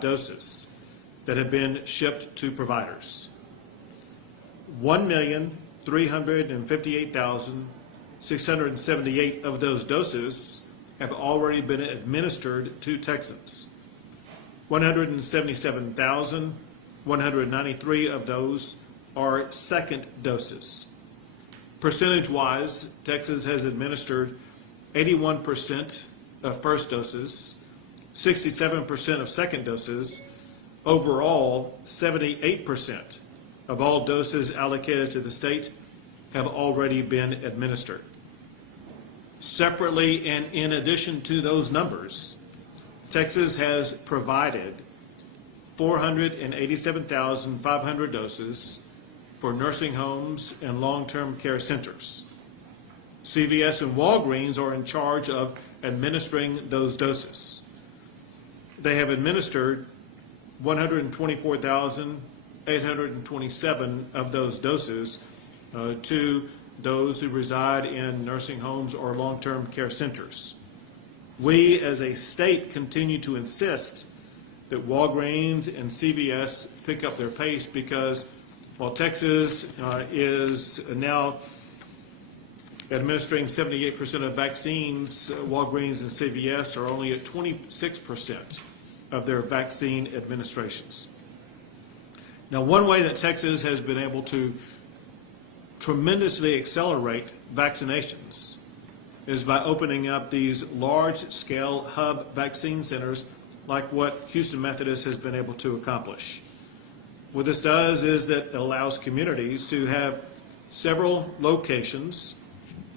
doses that have been shipped to providers. 1,358,678 of those doses have already been administered to Texans. 177,193 of those are second doses. Percentage-wise, Texas has administered 81% of first doses, 67% of second doses. Overall, 78% of all doses allocated to the state have already been administered. Separately, and in addition to those numbers, Texas has provided 487,500 doses for nursing homes and long-term care centers. CVS and Walgreens are in charge of administering those doses. They have administered 124,827 of those doses to those who reside in nursing homes or long-term care centers. We as a state continue to insist that Walgreens and CVS pick up their pace because while Texas is now administering 78% of vaccines, Walgreens and CVS are only at 26% of their vaccine administrations. Now, one way that Texas has been able to tremendously accelerate vaccinations is by opening up these large-scale hub vaccine centers like what Houston Methodist has been able to accomplish. What this does is that it allows communities to have several locations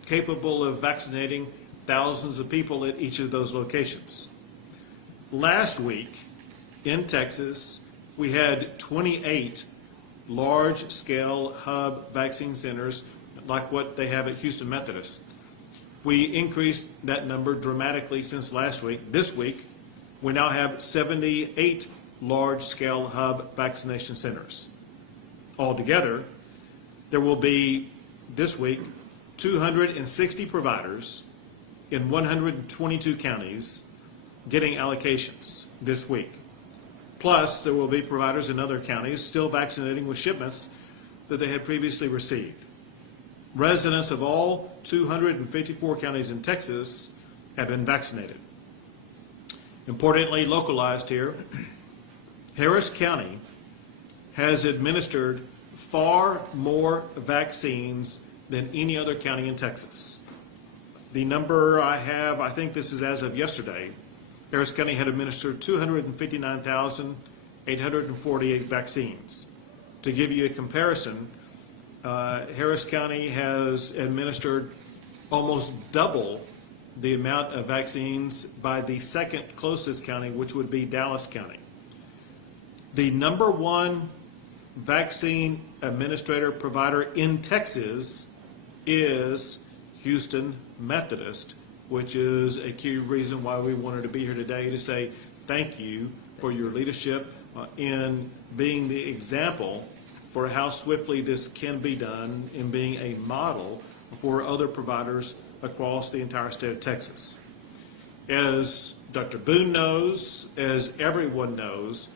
capable of vaccinating thousands of people at each of those locations. Last week in Texas, we had 28 large-scale hub vaccine centers like what they have at Houston Methodist. We increased that number dramatically since last week. This week, we now have 78 large-scale hub vaccination centers. Altogether, there will be, this week, 260 providers in 122 counties getting allocations this week. Plus, there will be providers in other counties still vaccinating with shipments that they had previously received. Residents of all 254 counties in Texas have been vaccinated. Importantly, localized here, Harris County has administered far more vaccines than any other county in Texas. The number I have, I think this is as of yesterday, Harris County had administered 259,848 vaccines. To give you a comparison, Harris County has administered almost double the amount of vaccines by the second closest county, which would be Dallas County. The number one vaccine administrator provider in Texas is Houston Methodist, which is a key reason why we wanted to be here today to say thank you for your leadership in being the example for how swiftly this can be done in being a model for other providers across the entire state of Texas. As Dr. Boone knows, as everyone knows,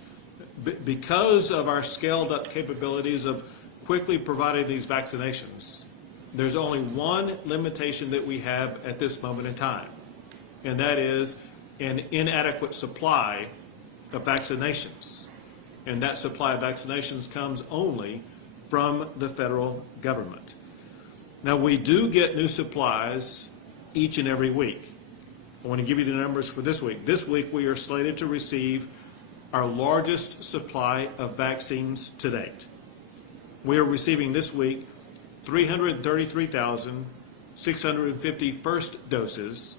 because of our scaled up capabilities of quickly providing these vaccinations, there's only one limitation that we have at this moment in time, and that is an inadequate supply of vaccinations. And that supply of vaccinations comes only from the federal government. Now, we do get new supplies each and every week. I want to give you the numbers for this week. This week, we are slated to receive our largest supply of vaccines to date. We are receiving this week 333,650 first doses,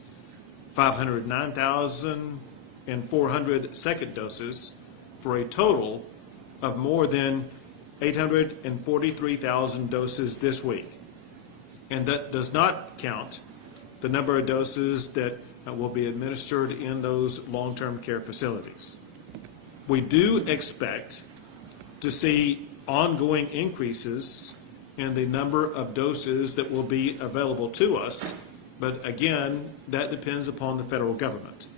509,400 second doses, for a total of more than 843,000 doses this week. And that does not count the number of doses that will be administered in those long-term care facilities. We do expect to see ongoing increases in the number of doses that will be available to us, but again, that depends upon the federal government.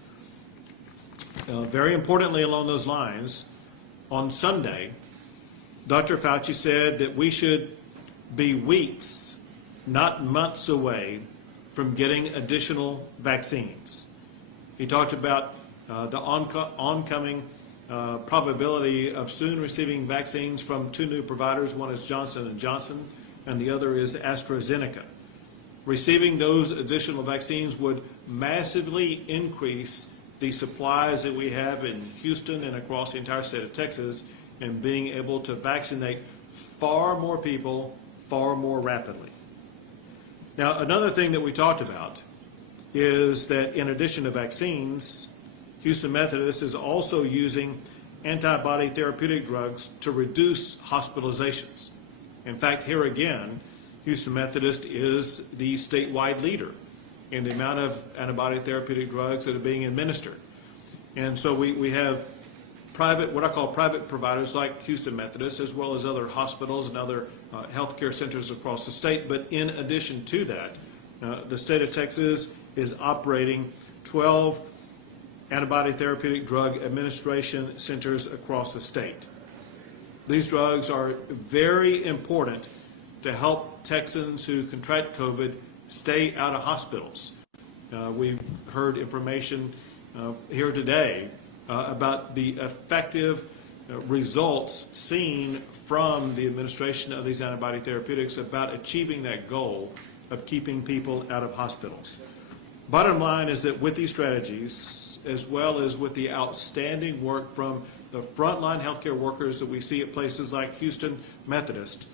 Very importantly along those lines, on Sunday, Dr. Fauci said that we should be weeks, not months away from getting additional vaccines. He talked about the oncoming probability of soon receiving vaccines from two new providers. One is Johnson & Johnson, and the other is AstraZeneca. Receiving those additional vaccines would massively increase the supplies that we have in Houston and across the entire state of Texas, and being able to vaccinate far more people far more rapidly. Now, another thing that we talked about is that in addition to vaccines, Houston Methodist is also using antibody therapeutic drugs to reduce hospitalizations. In fact, here again, Houston Methodist is the statewide leader in the amount of antibody therapeutic drugs that are being administered. And so we have private, what I call private providers like Houston Methodist, as well as other hospitals and other healthcare centers across the state. But in addition to that, the state of Texas is operating 12 antibody therapeutic drug administration centers across the state. These drugs are very important to help Texans who contract COVID stay out of hospitals. We've heard information here today about the effective results seen from the administration of these antibody therapeutics about achieving that goal of keeping people out of hospitals. Bottom line is that with these strategies, as well as with the outstanding work from the frontline healthcare workers that we see at places like Houston Methodist,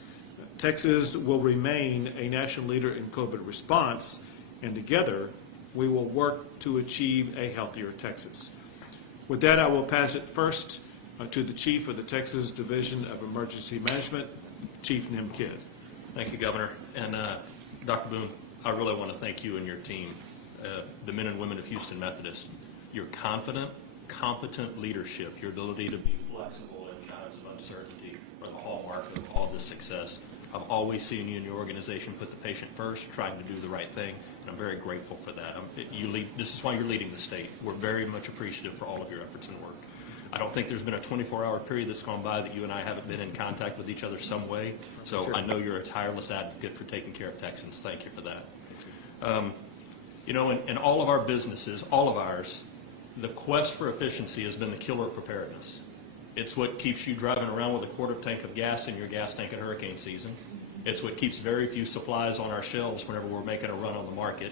Texas will remain a national leader in COVID response, and together we will work to achieve a healthier Texas. With that, I will pass it first to the Chief of the Texas Division of Emergency Management, Chief Nim Kidd. Thank you, Governor. And Dr. Boone, I really want to thank you and your team, the men and women of Houston Methodist. Your confident, competent leadership, your ability to be flexible in times of uncertainty are the hallmark of all this success. I've always seen you and your organization put the patient first, trying to do the right thing, and I'm very grateful for that. This is why you're leading the state. We're very much appreciative for all of your efforts and work. I don't think there's been a 24-hour period that's gone by that you and I haven't been in contact with each other some way, so sure. I know you're a tireless advocate for taking care of Texans. Thank you for that. You know, in all of our businesses, all of ours, the quest for efficiency has been the killer of preparedness. It's what keeps you driving around with a quarter tank of gas in your gas tank at hurricane season. It's what keeps very few supplies on our shelves whenever we're making a run on the market.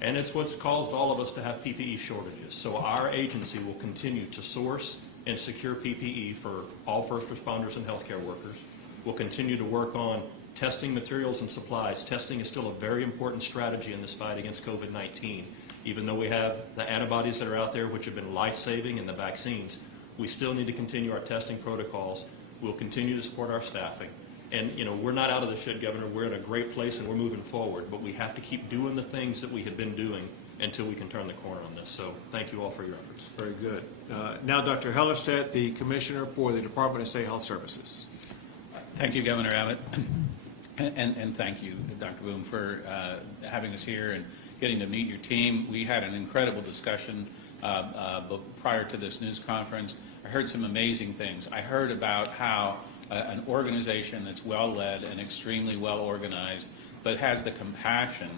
And it's what's caused all of us to have PPE shortages. So our agency will continue to source and secure PPE for all first responders and healthcare workers. We'll continue to work on testing materials and supplies. Testing is still a very important strategy in this fight against COVID-19. Even though we have the antibodies that are out there, which have been life-saving, and the vaccines, we still need to continue our testing protocols. We'll continue to support our staffing. And, you know, we're not out of the shit, Governor. We're in a great place and we're moving forward. But we have to keep doing the things that we have been doing until we can turn the corner on this. So thank you all for your efforts. Very good. Now, Dr. Hellerstedt, the Commissioner for the Department of State Health Services. Thank you, Governor Abbott. And thank you, Dr. Boone, for having us here and getting to meet your team. We had an incredible discussion prior to this news conference. I heard some amazing things. I heard about how an organization that's well-led and extremely well-organized, but has the compassion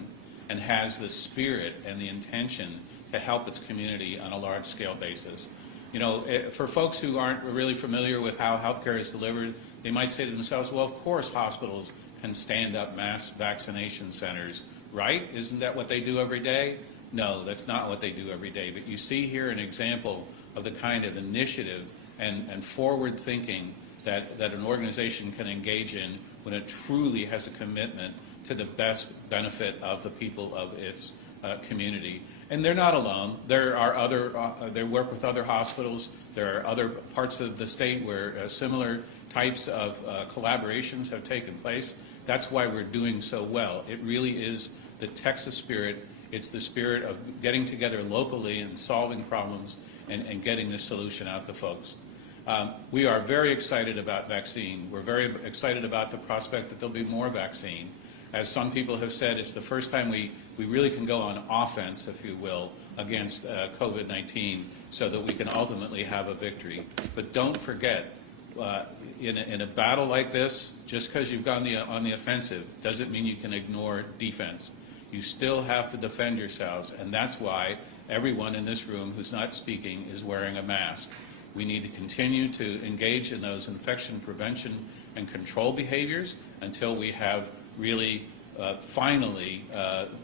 and has the spirit and the intention to help its community on a large-scale basis. You know, for folks who aren't really familiar with how healthcare is delivered, they might say to themselves, well, of course hospitals can stand up mass vaccination centers, right? Isn't that what they do every day? No, that's not what they do every day. But you see here an example of the kind of initiative and forward thinking that an organization can engage in when it truly has a commitment to the best benefit of the people of its community. And they're not alone. There are other, they work with other hospitals. There are other parts of the state where similar types of collaborations have taken place. That's why we're doing so well. It really is the Texas spirit. It's the spirit of getting together locally and solving problems and getting the solution out to folks. We are very excited about vaccine. We're very excited about the prospect that there'll be more vaccine. As some people have said, it's the first time we really can go on offense, if you will, against COVID-19 so that we can ultimately have a victory. But don't forget, in a battle like this, just because you've gone on the offensive doesn't mean you can ignore defense. You still have to defend yourselves, and that's why everyone in this room who's not speaking is wearing a mask. We need to continue to engage in those infection prevention and control behaviors until we have really finally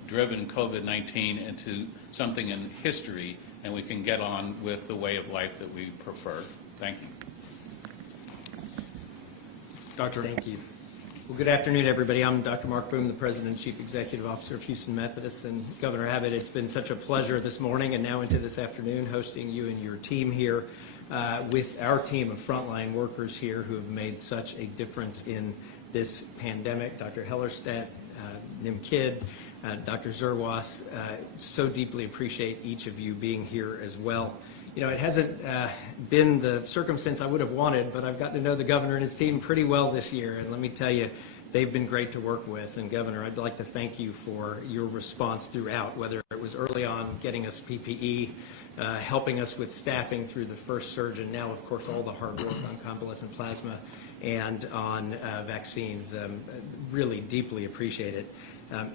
driven COVID-19 into something in history, and we can get on with the way of life that we prefer. Thank you. Doctor. Thank you. Well, good afternoon, everybody. I'm Dr. Mark Boom, the President and Chief Executive Officer of Houston Methodist. And Governor Abbott, it's been such a pleasure this morning and now into this afternoon hosting you and your team here with our team of frontline workers here who have made such a difference in this pandemic. Dr. Hellerstedt, Nim Kidd, Dr. Zerwas, so deeply appreciate each of you being here as well. You know, it hasn't been the circumstance I would have wanted, but I've gotten to know the governor and his team pretty well this year, and let me tell you, they've been great to work with. And Governor, I'd like to thank you for your response throughout, whether it was early on getting us PPE, helping us with staffing through the first surge, and now, of course, all the hard work on convalescent plasma and on vaccines. Really deeply appreciate it.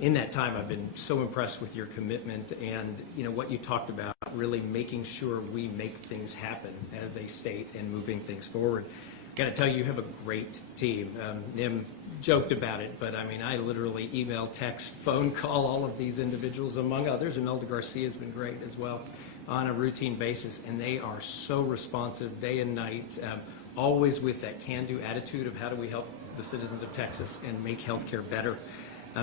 In that time, I've been so impressed with your commitment and, you know, what you talked about, really making sure we make things happen as a state and moving things forward. Got to tell you, you have a great team. Nim joked about it, but I mean, I literally email, text, phone call all of these individuals, among others. Imelda Garcia has been great as well on a routine basis, and they are so responsive day and night, always with that can-do attitude of how do we help the citizens of Texas and make healthcare better.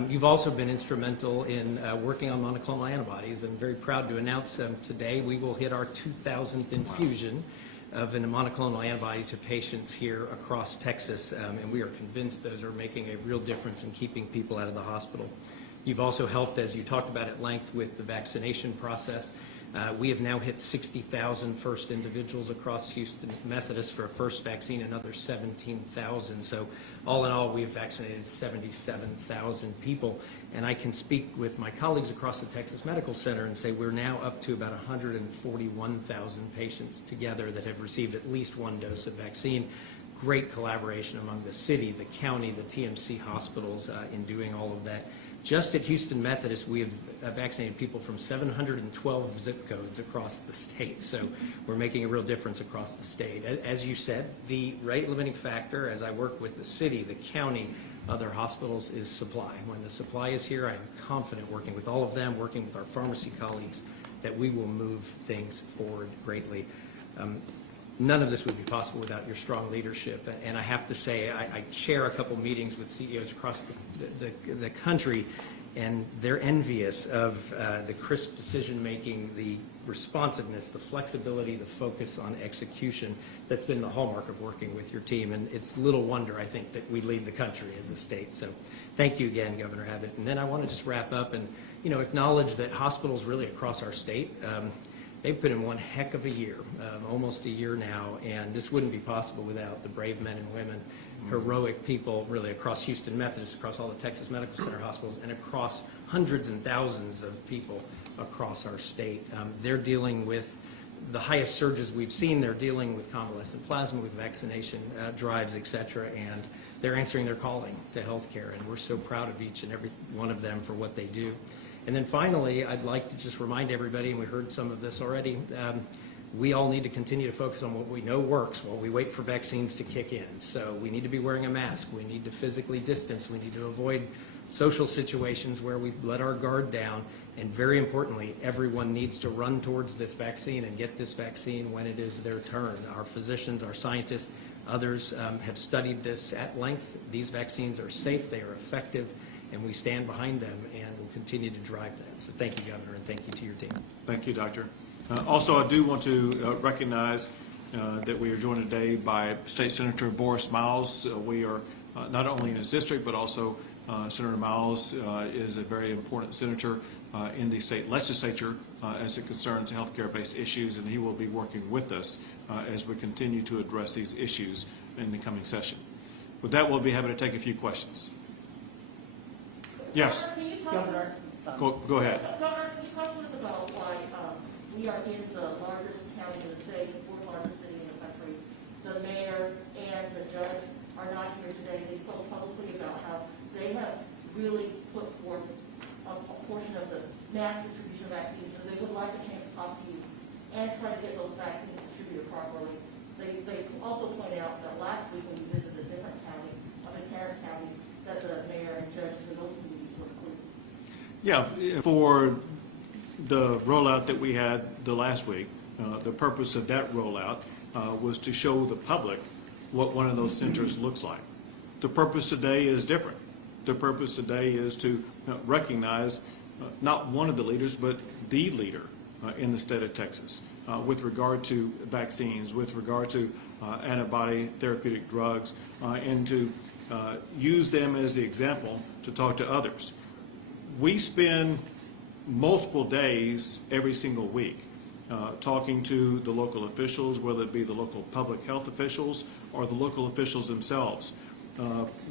You've also been instrumental in working on monoclonal antibodies. I'm very proud to announce today we will hit our 2,000th infusion of a monoclonal antibody to patients here across Texas, and we are convinced those are making a real difference in keeping people out of the hospital. You've also helped, as you talked about at length, with the vaccination process. We have now hit 60,000 first individuals across Houston Methodist for a first vaccine, another 17,000. So all in all, we've vaccinated 77,000 people. And I can speak with my colleagues across the Texas Medical Center and say we're now up to about 141,000 patients together that have received at least one dose of vaccine. Great collaboration among the city, the county, the TMC hospitals in doing all of that. Just at Houston Methodist, we have vaccinated people from 712 zip codes across the state. So we're making a real difference across the state. As you said, the rate-limiting factor, as I work with the city, the county, other hospitals, is supply. When the supply is here, I am confident, working with all of them, working with our pharmacy colleagues, that we will move things forward greatly. None of this would be possible without your strong leadership. And I have to say, I chair a couple meetings with CEOs across the country, and they're envious of the crisp decision-making, the responsiveness, the flexibility, the focus on execution that's been the hallmark of working with your team. And it's little wonder, I think, that we lead the country as a state. So thank you again, Governor Abbott. And then I want to just wrap up and, you know, acknowledge that hospitals really across our state, they've put in one heck of a year, almost a year now, and this wouldn't be possible without the brave men and women, heroic people really across Houston Methodist, across all the Texas Medical Center hospitals, and across hundreds and thousands of people across our state. They're dealing with the highest surges we've seen. They're dealing with convalescent plasma, with vaccination drives, et cetera, and they're answering their calling to healthcare, and we're so proud of each and every one of them for what they do. And then finally, I'd like to just remind everybody, and we heard some of this already, we all need to continue to focus on what we know works while we wait for vaccines to kick in. So we need to be wearing a mask. We need to physically distance. We need to avoid social situations where we let our guard down. And very importantly, everyone needs to run towards this vaccine and get this vaccine when it is their turn. Our physicians, our scientists, others have studied this at length. These vaccines are safe, they are effective, and we stand behind them and will continue to drive that. So thank you, Governor, and thank you to your team. Thank you, Doctor. Also, I do want to recognize that we are joined today by State Senator Boris Miles. We are not only in his district, but also Senator Miles is a very important senator in the state legislature as it concerns healthcare-based issues, and he will be working with us as we continue to address these issues in the coming session. With that, we'll be happy to take a few questions. Yes, Governor, can you talk to Governor, us? go ahead. Governor, can you talk to us about why we are in the largest county in the state, fourth largest city in the country? The mayor and the judge are not here today. They spoke publicly about how they have really put forth a portion of the mass distribution of vaccines, so they would like a chance to talk to you and try to get those vaccines distributed properly. They also point out that last week when we visited a different county, Tarrant County, that the mayor and judges and those communities were included. Yeah, for the rollout that we had the last week, the purpose of that rollout was to show the public what one of those centers looks like. The purpose today is different. The purpose today is to recognize not one of the leaders, but the leader in the state of Texas with regard to vaccines, with regard to antibody therapeutic drugs, and to use them as the example to talk to others. We spend multiple days every single week talking to the local officials, whether it be the local public health officials or the local officials themselves.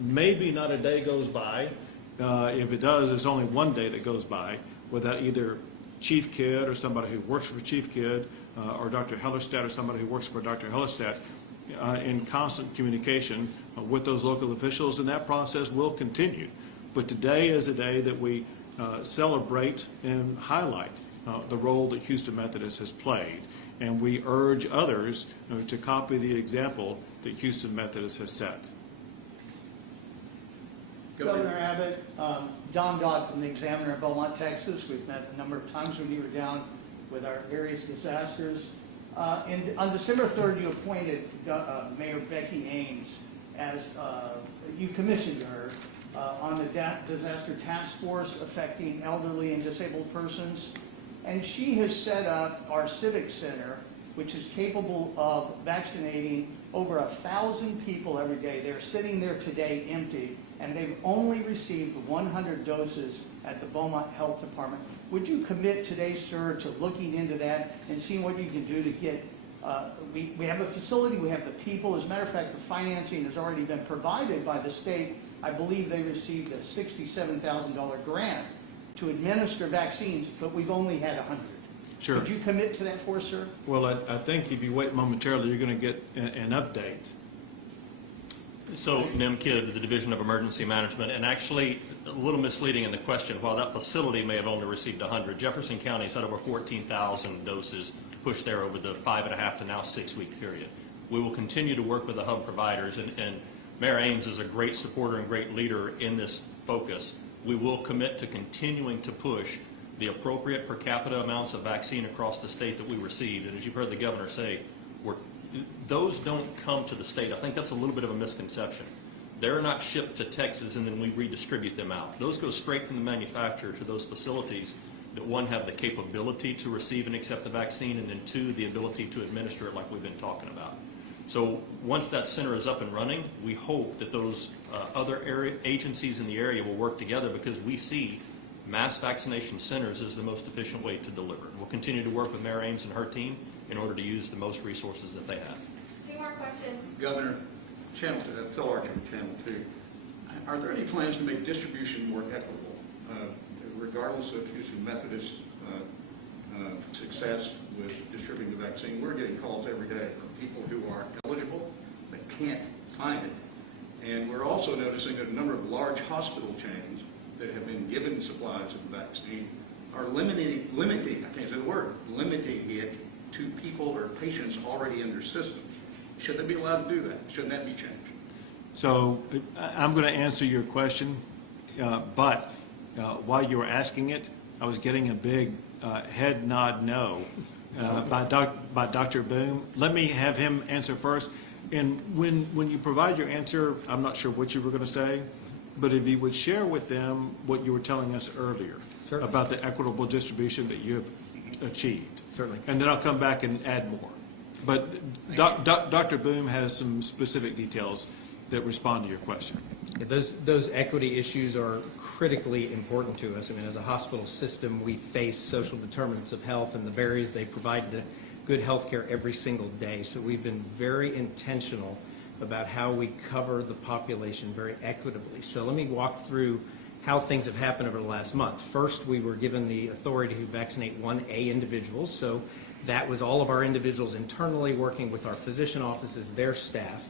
Maybe not a day goes by. If it does, it's only one day that goes by without either Chief Kidd or somebody who works for Chief Kidd or Dr. Hellerstedt or somebody who works for Dr. Hellerstedt in constant communication with those local officials, and that process will continue. But today is a day that we celebrate and highlight the role that Houston Methodist has played, and we urge others to copy the example that Houston Methodist has set. Governor Abbott, Don Dodd from the Examiner of Beaumont, Texas. We've met a number of times when you were down with our various disasters. And on December 3rd, you appointed Mayor Becky Ames as, you commissioned her on the disaster task force affecting elderly and disabled persons. And she has set up our Civic Center, which is capable of vaccinating over 1,000 people every day. They're sitting there today empty, and they've only received 100 doses at the Beaumont Health Department. Would you commit today, sir, to looking into that and seeing what you can do to get, we have a facility, we have the people. As a matter of fact, the financing has already been provided by the state. I believe they received a $67,000 grant to administer vaccines, but we've only had 100. Sure. Would you commit to that for us, sir? Well, I think if you wait momentarily, you're going to get an update. So, Nim Kidd, the Division of Emergency Management, and actually a little misleading in the question. While that facility may have only received 100, Jefferson County's had over 14,000 doses pushed there over the 5.5 to now 6 week period. We will continue to work with the hub providers, and Mayor Ames is a great supporter and great leader in this focus. We will commit to continuing to push the appropriate per capita amounts of vaccine across the state that we received. And as you've heard the governor say, those don't come to the state. I think that's a little bit of a misconception. They're not shipped to Texas and then we redistribute them out. Those go straight from the manufacturer to those facilities that, one, have the capability to receive and accept the vaccine, and then two, the ability to administer it like we've been talking about. So once that center is up and running, we hope that those other agencies in the area will work together, because we see mass vaccination centers as the most efficient way to deliver. We'll continue to work with Mayor Ames and her team in order to use the most resources that they have. 2 more questions. Governor, Phil Archer, Channel 2. Are there any plans to make distribution more equitable, regardless of Houston Methodist success with distributing the vaccine? We're getting calls every day from people who are eligible but can't find it. And we're also noticing that a number of large hospital chains that have been given supplies of the vaccine are limiting, I can't say the word, limiting it to people or patients already in their system. Should they be allowed to do that? Shouldn't that be changed? So I'm going to answer your question, but while you were asking it, I was getting a big head nod no by Dr. Boom. Let me have him answer first. And when you provide your answer, I'm not sure what you were going to say, but if you would share with them what you were telling us earlier. Certainly. About the equitable distribution that you have achieved. Certainly. And then I'll come back and add more. But Dr. Boom has some specific details that respond to your question. Yeah, those equity issues are critically important to us. I mean, as a hospital system, we face social determinants of health and the barriers they provide to good health care every single day. So we've been very intentional about how we cover the population very equitably. So let me walk through how things have happened over the last month. First, we were given the authority to vaccinate 1A individuals, so that was all of our individuals internally working with our physician offices, their staff,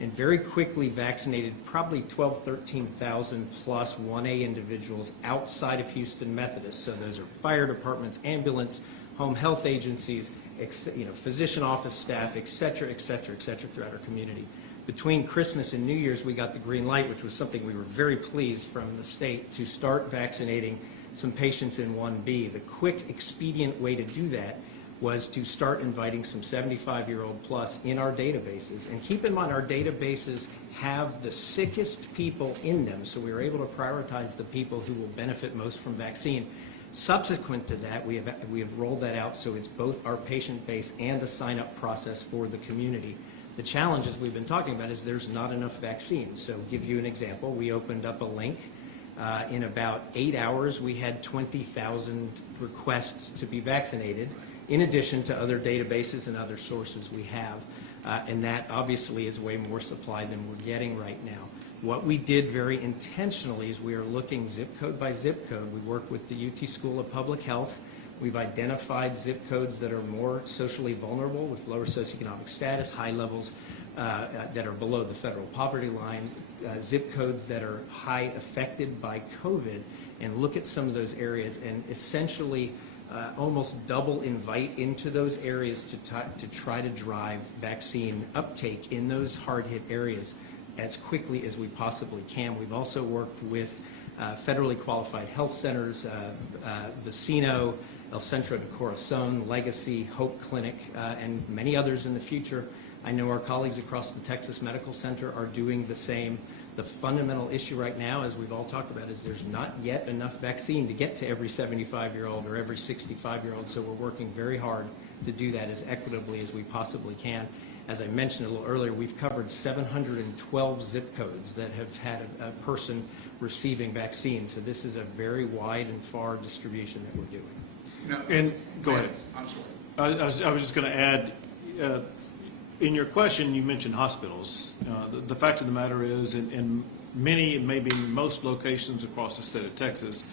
and very quickly vaccinated probably 13,000 plus 1A individuals outside of Houston Methodist. So those are fire departments, ambulance, home health agencies, physician office staff, et cetera, throughout our community. Between Christmas and New Year's, we got the green light, which was something we were very pleased from the state to start vaccinating some patients in 1B. The quick, expedient way to do that was to start inviting some 75-year-old plus in our databases. And keep in mind, our databases have the sickest people in them, so we were able to prioritize the people who will benefit most from vaccine. Subsequent to that, we have rolled that out so it's both our patient base and a sign-up process for the community. The challenge, as we've been talking about, is there's not enough vaccines. So give you an example. We opened up a link. In about 8 hours, we had 20,000 requests to be vaccinated, in addition to other databases and other sources we have. And that obviously is way more supply than we're getting right now. What we did very intentionally is we are looking zip code by zip code. We work with the UT School of Public Health. We've identified zip codes that are more socially vulnerable with lower socioeconomic status, high levels that are below the federal poverty line, zip codes that are high affected by COVID, and look at some of those areas and essentially almost double invite into those areas to try to drive vaccine uptake in those hard-hit areas as quickly as we possibly can. We've also worked with federally qualified health centers, Vecino, El Centro de Corazon, Legacy, Hope Clinic, and many others in the future. I know our colleagues across the Texas Medical Center are doing the same. The fundamental issue right now, as we've all talked about, is there's not yet enough vaccine to get to every 75-year-old or every 65-year-old, so we're working very hard to do that as equitably as we possibly can. As I mentioned a little earlier, we've covered 712 zip codes that have had a person receiving vaccines, so this is a very wide and far distribution that we're doing. No, And go ahead. I'm sorry. I was just going to add, in your question, you mentioned hospitals. The fact of the matter is, in many, maybe most locations across the state of Texas,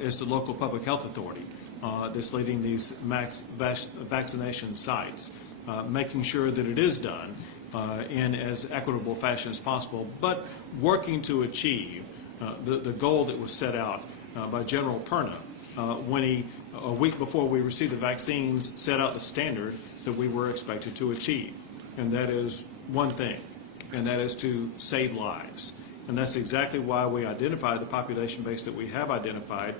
is the local public health authority that's leading these mass vaccination sites, making sure that it is done in as equitable fashion as possible, but working to achieve the goal that was set out by General Perna when he, a week before we received the vaccines, set out the standard that we were expected to achieve. And that is one thing, and that is to save lives. And that's exactly why we identified the population base that we have identified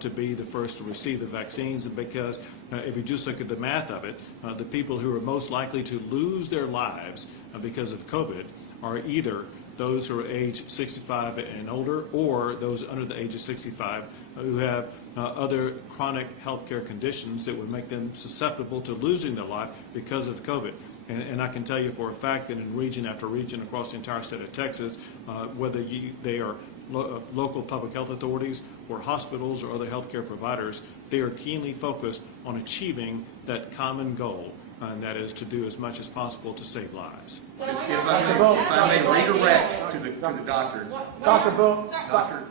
to be the first to receive the vaccines, because if you just look at the math of it, the people who are most likely to lose their lives because of COVID are either those who are age 65 and older, or those under the age of 65 who have other chronic health care conditions that would make them susceptible to losing their life because of COVID. And I can tell you for a fact that in region after region across the entire state of Texas, whether they are local public health authorities or hospitals or other healthcare providers, they are keenly focused on achieving that common goal, and that is to do as much as possible to save lives. If I may redirect to the doctor. Dr. Boone, Doctor.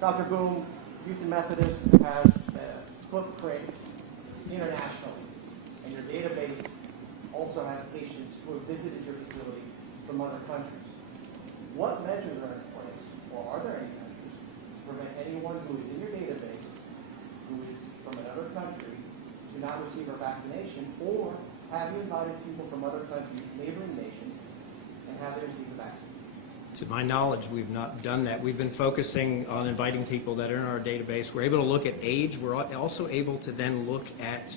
Dr. Boone, Houston Methodist has a footprint internationally, and your database also has patients who have visited your facility from other countries. What measures are in place, or are there any measures, to prevent anyone who is in your database, who is from another country, to not receive a vaccination, or have you invited people from other countries, neighboring nations, and have they received a vaccine? To my knowledge, we've not done that. We've been focusing on inviting people that are in our database. We're able to look at age. We're also able to then look at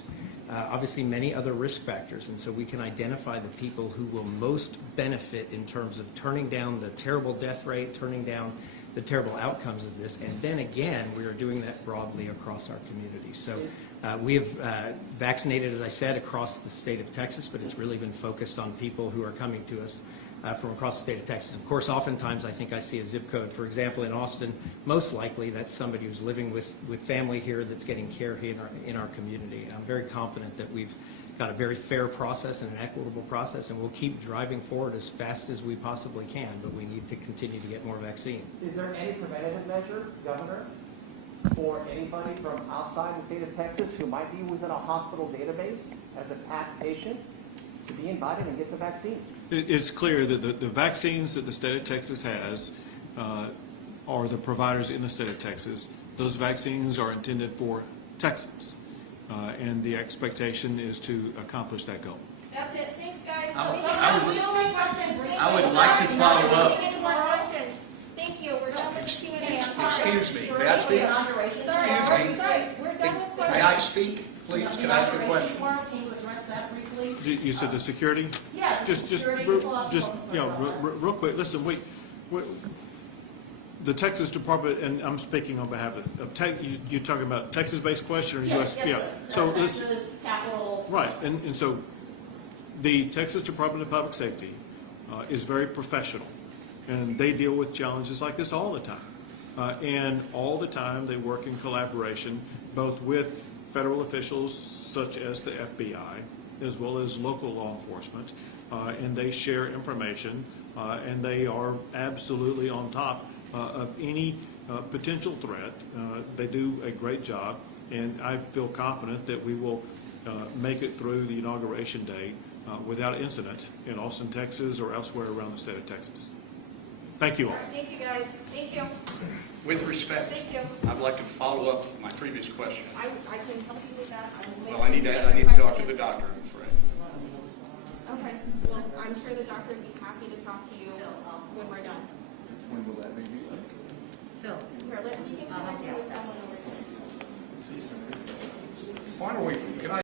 obviously many other risk factors, and so we can identify the people who will most benefit in terms of turning down the terrible death rate, turning down the terrible outcomes of this, and then again, we are doing that broadly across our community. So we have vaccinated, as I said, across the state of Texas, but it's really been focused on people who are coming to us from across the state of Texas. Of course, oftentimes I think I see a zip code. For example, in Austin, most likely that's somebody who's living with family here that's getting care here in our community. I'm very confident that we've got a very fair process and an equitable process, and we'll keep driving forward as fast as we possibly can, but we need to continue to get more vaccine. Is there any preventative measure, Governor, for anybody from outside the state of Texas who might be within a hospital database as a past patient to be invited and get the vaccine? It's clear that the vaccines that the state of Texas has are the providers in the state of Texas. Those vaccines are intended for Texans, and the expectation is to accomplish that goal. That's it. Thanks, guys. I No more questions. Thank I would you. like to follow up. Any more questions? Thank you. We're done with the Q&A. I'm sorry. Excuse me, may I speak? Sorry. We're done with May I questions. speak, please? Can I ask a question? Can you address that briefly? You said the security? Yeah. Just, security, real- pull out just, the you know, phone. real quick, listen, the Texas Department, and I'm speaking on behalf of you're talking about Texas-based question or U.S.? Yes, Yeah. sir. So this, Texas, capital. right, and so the Texas Department of Public Safety is very professional, and they deal with challenges like this all the time. And all the time, they work in collaboration, both with federal officials such as the FBI, as well as local law enforcement, and they share information, and they are absolutely on top of any potential threat. They do a great job, and I feel confident that we will make it through the inauguration day without incident in Austin, Texas, or elsewhere around the state of Texas. Thank you all. Thank you, guys. Thank you. With respect, Thank you. I'd like to follow up my previous question. I can help you with that. Well, I need to talk to the doctor, I'm afraid. Okay. Well, I'm sure the doctor would be happy to talk to you when we're done. When will that be? Here, you can connect you with someone over here. Why don't we